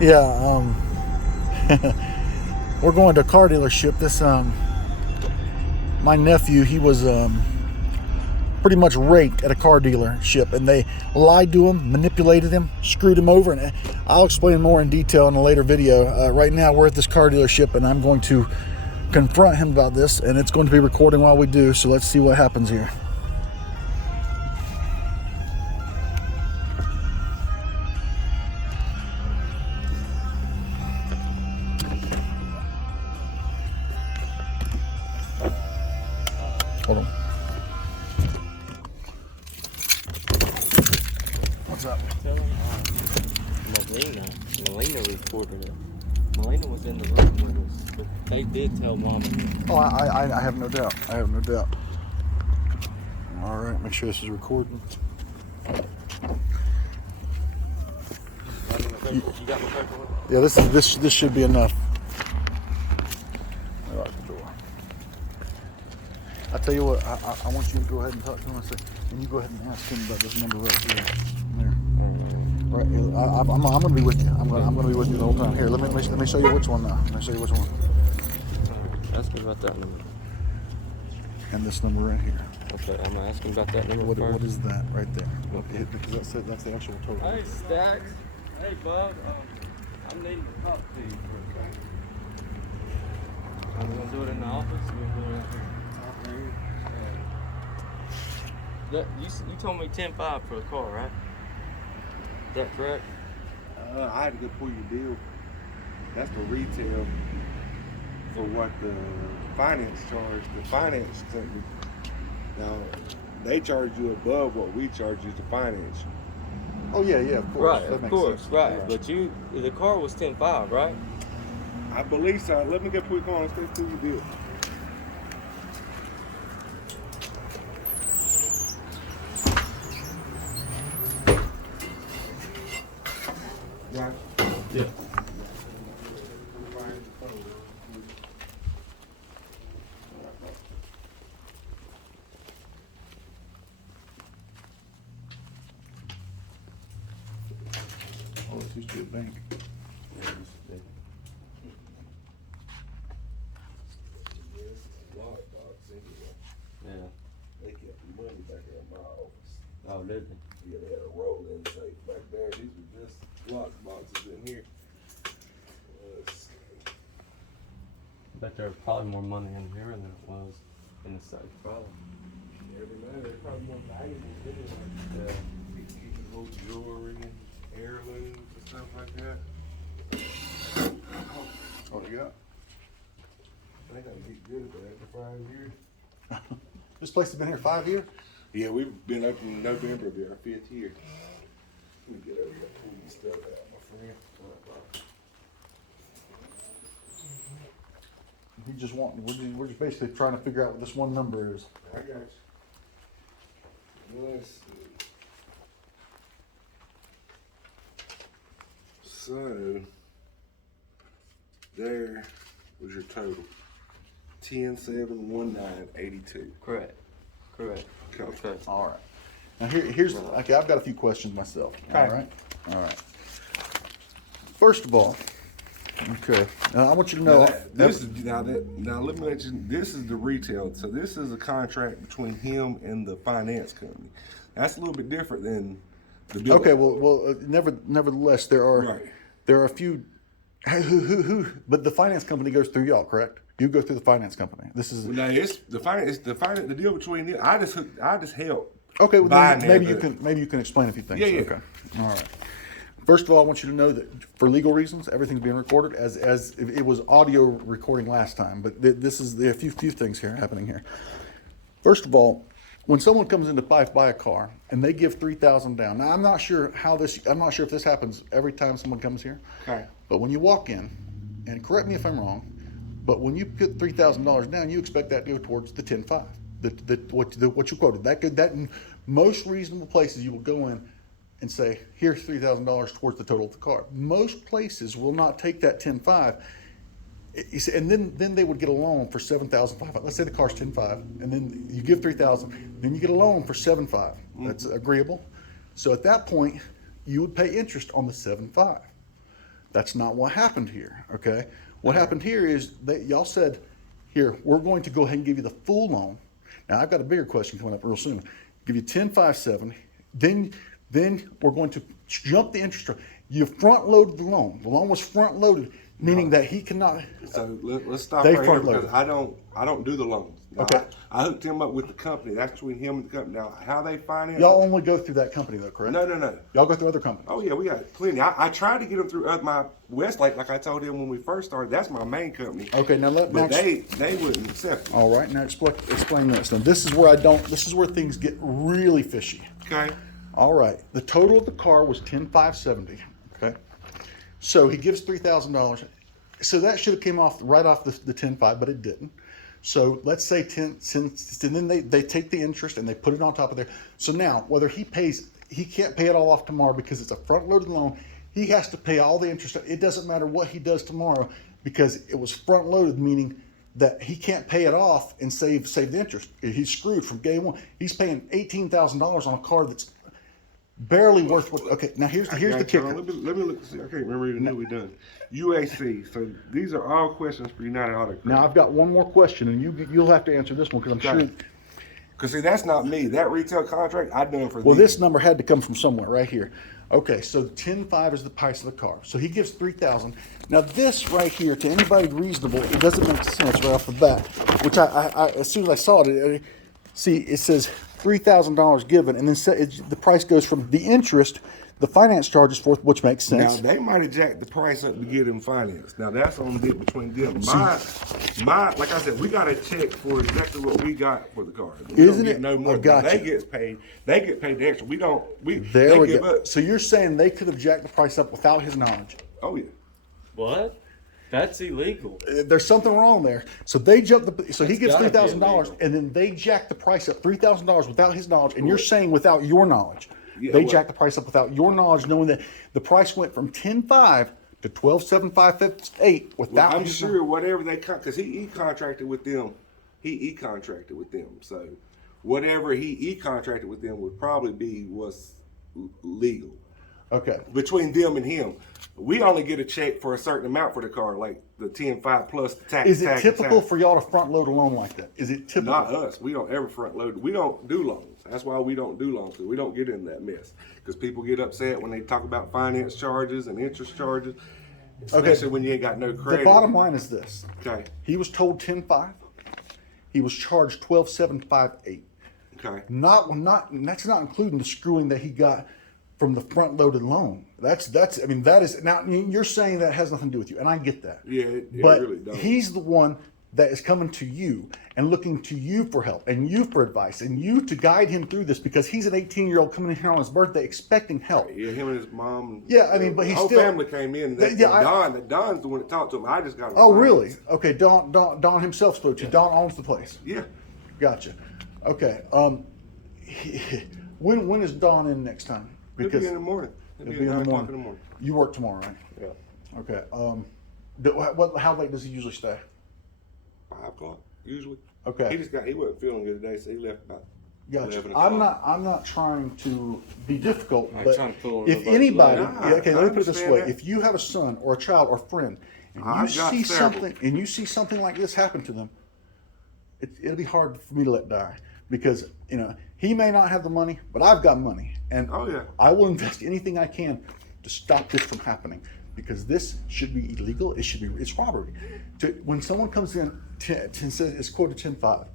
Yeah, we're going to a car dealership. My nephew, he was pretty much raked at a car dealership, and they lied to him, manipulated him, screwed him over, and I'll explain more in detail in a later video. Right now, we're at this car dealership, and I'm going to confront him about this, and it's going to be recording while we do. So let's see what happens here. Hold on. What's up? Tell him Melina reported it. Melina was in the room with us, but they did tell Mama. Oh, I have no doubt. I have no doubt. All right, make sure this is recording. You got my paperwork? Yeah, this should be enough. I lock the door. I tell you what, I want you to go ahead and talk to him. I say, and you go ahead and ask him about this number right here. There. Right. I'm going to be with you. I'm going to be with you the whole time. Here, let me show you which one now. Let me show you which one. Ask me about that number. And this number right here. Okay, I'm gonna ask him about that number What first. is that right there? Okay. Because that's the actual total. Hey, Stacks. Hey, Bub. I'm needing to talk to you for a second. Are we gonna do it in the office? Or we gonna do it right here? You told me 10.5 for a car, right? Is that correct? I had to go pull your deal. That's the retail for what the finance charge. The finance company, now they charge you above what we charge you to finance. Oh yeah, of course. Right, That of makes course, sense. right. But the car was 10.5, right? I believe so. Let me get pull your car and stay pull your deal. Yeah. Yeah. Oh, it's used to be a bank. Yeah. They kept the money back in my office. Oh, did they? Yeah, they had a roll-in safe back there. These were just lock boxes in here. Bet there was probably more money in here than it was in the safe. Probably. Every night there's probably more valuables anyway. Yeah. Old jewelry and heirlooms and stuff like that. What do you got? I gotta get good at that after 5 years. This place has been here 5 years? Yeah, we've been open in November, it'll be our 5th year. Let me get over here and pull your stuff out, my friend. He just we're just basically trying to figure out what this one number is. I got you. Let's see. So, there was your total. 10,719.82. Correct. Okay. Okay. All right. Now here's okay. I've got a few questions myself. All Okay. right. All right. First of all, okay. Now I want you to know Now let me let you. This is the retail. So this is a contract between him and the finance company. That's a little bit different than the bill. Okay. Well. Nevertheless, there are Right. a few. But the finance company goes through y'all, correct? You go through the finance company. This is Now it's the finance. The deal between them. I just help. okay. Well, buy then maybe there, you can explain a few things. Yeah. Okay. All right. First of all, I want you to know that for legal reasons, everything's being recorded as it was audio recording last time. But this is a few things here happening here. First of all, when someone comes in to buy a car and they give $3,000 down. Now I'm not sure if this happens every time someone comes here. Okay. But when you walk in, and correct me if I'm wrong, but when you put $3,000 down, you expect that to go towards the 10.5. What you quoted. That in most reasonable places you will go in and say, here's $3,000 towards the total of the car. Most places will not take that 10.5. And then they would get a loan for $7,500. Let's say the car's 10.5, and then you give $3,000, then you get a loan for $7,500. That's agreeable. So at that point, you would pay interest on the $7,500. That's not what happened here, okay? What happened here is that y'all said, here, we're going to go ahead and give you the full loan. Now, I've got a bigger question coming up real soon. Give you 10,570, then we're going to jump the interest rate. You front loaded the loan. The loan was front loaded, meaning that he cannot. So let's stop They right here front because loaded. I don't do the loans. Now, Okay. I hooked him up with the company. That's between him and the company. Now, how they finance? Y'all only go through that company though, correct? No. Y'all go through other companies. Oh yeah, we got plenty. I tried to get them through my Westlake, like I told him when we first started. That's my main company. Okay, now But they wouldn't accept it. All right, now explain this. Now this is where this is where things get really fishy. Okay. All right, the total of the car was 10,570. Okay, so he gives $3,000. So that should have came off right off the 10,5, but it didn't. So let's say 10, and then they take the interest and they put it on top of there. So now whether he can't pay it all off tomorrow because it's a front loaded loan. He has to pay all the interest. It doesn't matter what he does tomorrow because it was front loaded, meaning that he can't pay it off and save the interest. He's screwed from day one. He's paying $18,000 on a car that's barely worth what. Okay, now here's the kicker. Let me look. See, I can't remember even who we done. UAC. So these are all questions for United Auto Credit. Now I've got one more question, and you'll have to answer this one because I'm Okay. sure. Because see, that's not me. That retail contract I done for. Well, them. this number had to come from somewhere right here. Okay, so 10.5 is the price of the car. So he gives 3,000. Now this right here, to anybody reasonable, it doesn't make sense right off the bat. Which I as soon as I saw it, see it says $3,000 given, and then the price goes from the interest, the finance charges forth, which makes sense. Now they might have jacked the price up to get them financed. Now that's on the between them. My like I said, we got a check for exactly what we got for the car. We Isn't don't get it? no more? I got They you. get paid. They get paid the extra. We don't. There they we give go. up. So you're saying they could have jacked the price up without his knowledge? Oh yeah. What? That's illegal. There's something wrong there. So they jump so he That's gives gotta be $3,000 illegal. and then they jack the price up $3,000 without his knowledge, and you're saying without your knowledge. Yeah, They well- jack the price up without your knowledge, knowing that the price went from 10.5 to 12.758 Well, without I'm his sure whatever they because he contracted with them. He contracted with them. So whatever he contracted with them would probably was legal. Okay. Between them and him, we only get a check for a certain amount for the car, like the 10.5 plus the tax. Is it tax, typical tax. for y'all to front load a loan like that? Is it typical? Not us. We don't ever front load. We don't do loans. That's why we don't do loans. 'Cause we don't get in that mess. Because people get upset when they talk about finance charges and interest charges, especially when you ain't got no credit. The bottom line is this. Okay. He was told 10.5. He was charged 12.758. Okay. That's not including the screwing that he got from the front loaded loan. I mean, that is now you're saying that has nothing to do with you, and I get that. Yeah, it but really does. he's the one that is coming to you and looking to you for help and you for advice and you to guide him through this because he's an 18-year-old coming in here on his birthday expecting help. Yeah, him and his mom. Yeah, I mean, but the he's whole still- family came in. Don's the one that talked to him. I just got. Oh, really? Okay, Don himself spoke to you. Don owns the place. Yeah. Gotcha. Okay. When is Don in next time? He'll be in the morning. It'll be in the 9 o'clock morning. You work tomorrow, right? Yeah. Okay. How late does he usually stay? 5 o'clock usually. Okay. He wasn't feeling good today, so he left about. Gotcha. 11 o'clock. I'm not trying to be difficult, I'm but trying to pull if nobody's anybody, leg. Nah, okay, let me put it this I way: understand that. if you have a son or a child or friend, and you I've got see several. something like this happen to them, it'll be hard for me to let die because he may not have the money, but I've got money, and Oh, yeah. I will invest anything I can to stop this from happening because this should be illegal. It's robbery. When someone comes in and says it's quoted 10.5.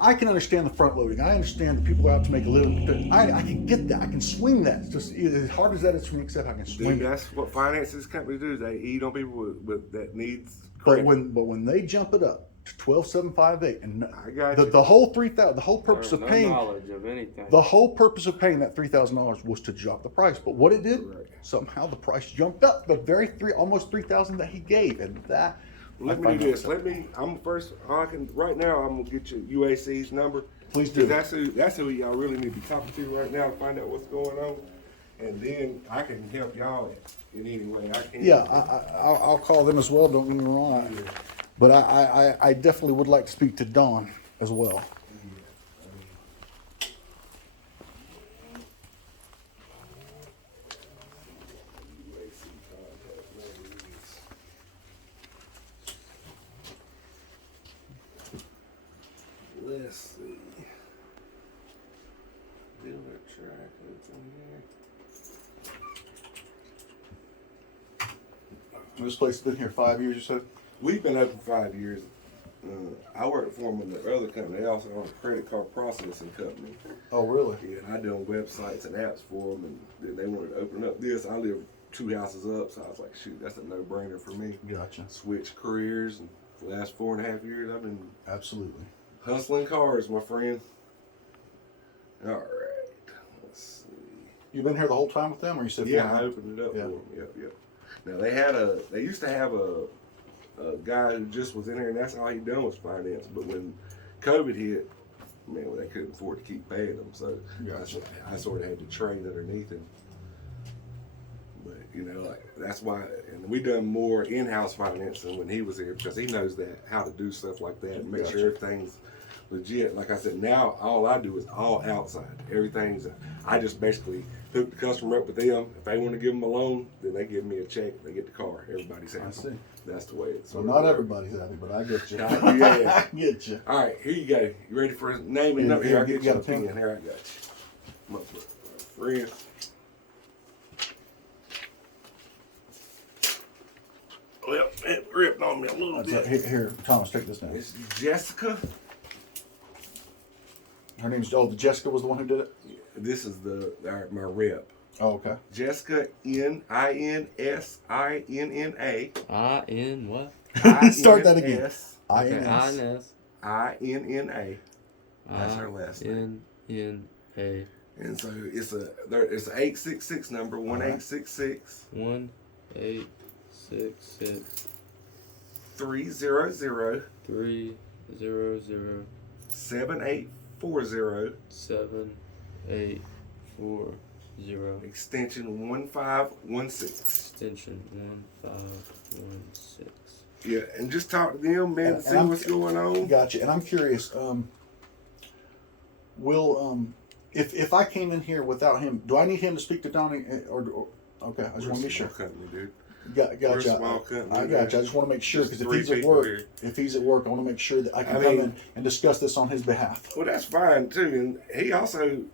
I can understand the front loading. I understand that people are out to make a living. I can get that. I can swing that. It's just as hard as that is for me, except I can swing Dude, it. that's what finances companies do. They eat on people with that needs But credit. when they jump it up to 12.758, and I got you. the whole 3,000, the whole purpose There's of no paying knowledge of anything. the whole purpose of paying that $3,000 was to drop the price. But what it did, Right. somehow the price jumped up the very almost 3,000 that he gave, and that. Let I me find do this. that- I'm first. Right now, I'm gonna get you UAC's number. Please do. 'Cause that's who y'all really need to be talking to right now to find out what's going on, and then I can help y'all in any way I can. Yeah, I'll call them as well. Don't get me wrong, but I definitely would like to speak to Don as well. What's in here? This place has been here 5 years, you said? We've been open 5 years. I worked for them in the other company. They also own a credit card processing company. Oh, really? Yeah, and I done websites and apps for them, and then they wanted to open up this. I live 2 houses up, so I was like, shoot, that's a no-brainer for me. Gotcha. Switched careers, and for the last 4.5 years, I've been Absolutely. hustling cars, my friend. All right, let's see. You been here the whole time with them, or you said? Yeah, I opened it up Yeah. for them. Yep. Now they used to have a guy who just was in here, and that's all he done was finance. But when COVID hit, man, well, they couldn't afford to keep paying him, so Gotcha. I sort of had to train underneath him. But like that's why, and we done more in-house financing when he was here because he knows that how to do stuff like that and make Gotcha. sure everything's legit. Like I said, now all I do is all outside. Everything's I just basically hook the customer up with them. If they want to give them a loan, then they give me a check. They get the car. Everybody's happy. I see. That's the way it's. So not everybody's happy, but I get you. Yeah. I get you. All right, here you go. You ready for a name and Yeah, number? Here, yeah, I get you you got a a pen? pen. Here, I got you. My friend. Well, it ripped on me a little That's bit. here, Thomas, take this down. It's Jessica. Her name's the Jessica was the one who did it. This is my rep. Oh, okay. Jessica Insinna. I-N what? Start that again. Okay, INS. INNA. That's her last name. I-N-N-A. And so it's an 866 number, 1866 1-866 300 300 7840 7840 extension 1516. extension 1516. Yeah, and just talk to them, man, And see I'm- what's going on. Gotcha. And I'm curious. Will if I came in here without him, do I need him to speak to Donnie? Or okay, I just want to be sure. Company, dude. Gotcha. We're a small company, I got you. I just want to make sure because Just if he's 3 at people work, here. I want to make sure that I can I come mean- in and discuss this on his behalf. Well, that's fine too. And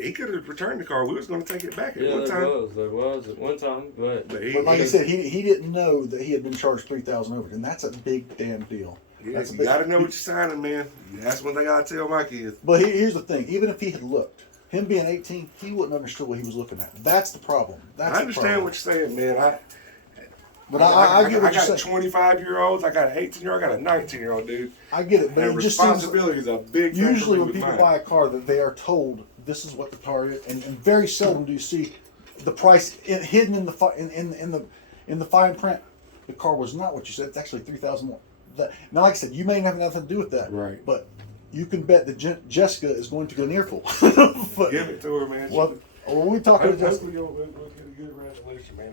he could have returned the car. We was going to take it back at Yeah, one there time. was at one time, but But he, But like I he- said, he didn't know that he had been charged $3,000 over, and that's a big damn deal. yeah, That's a you big- got to know what you're signing, man. That's one thing I tell my kids. But here's the thing: even if he had looked, him being 18, he wouldn't understood what he was looking at. That's the problem. That's I understand the problem. what you're saying, man. But I get what I you're got saying. 25-year-olds. I got an 18-year-old. I got a 19-year-old, dude. I get it, but And it just seems responsibility is a big thing usually for when me people with buy mine. a car that they are told this is what the car is, and very seldom do you see the price hidden in the in the fine print. The car was not what you said. It's actually $3,000 more. Now, like I said, you may have nothing to do with that, Right. But you can bet that Jessica is going to get an earful. But, Give it to her, man. well, when we talk to Jessica, Hopefully we'll get a good resolution, man.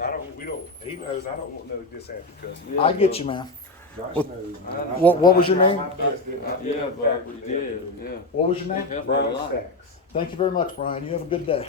He knows I don't want no dishappy customer. I get you, man. Josh What- knows, I- man. what was your I tried name? my best, didn't I? yeah, but we did, yeah. What was your He name? helped me a Brian lot. Stacks. Thank you very much, Brian. You have a good day.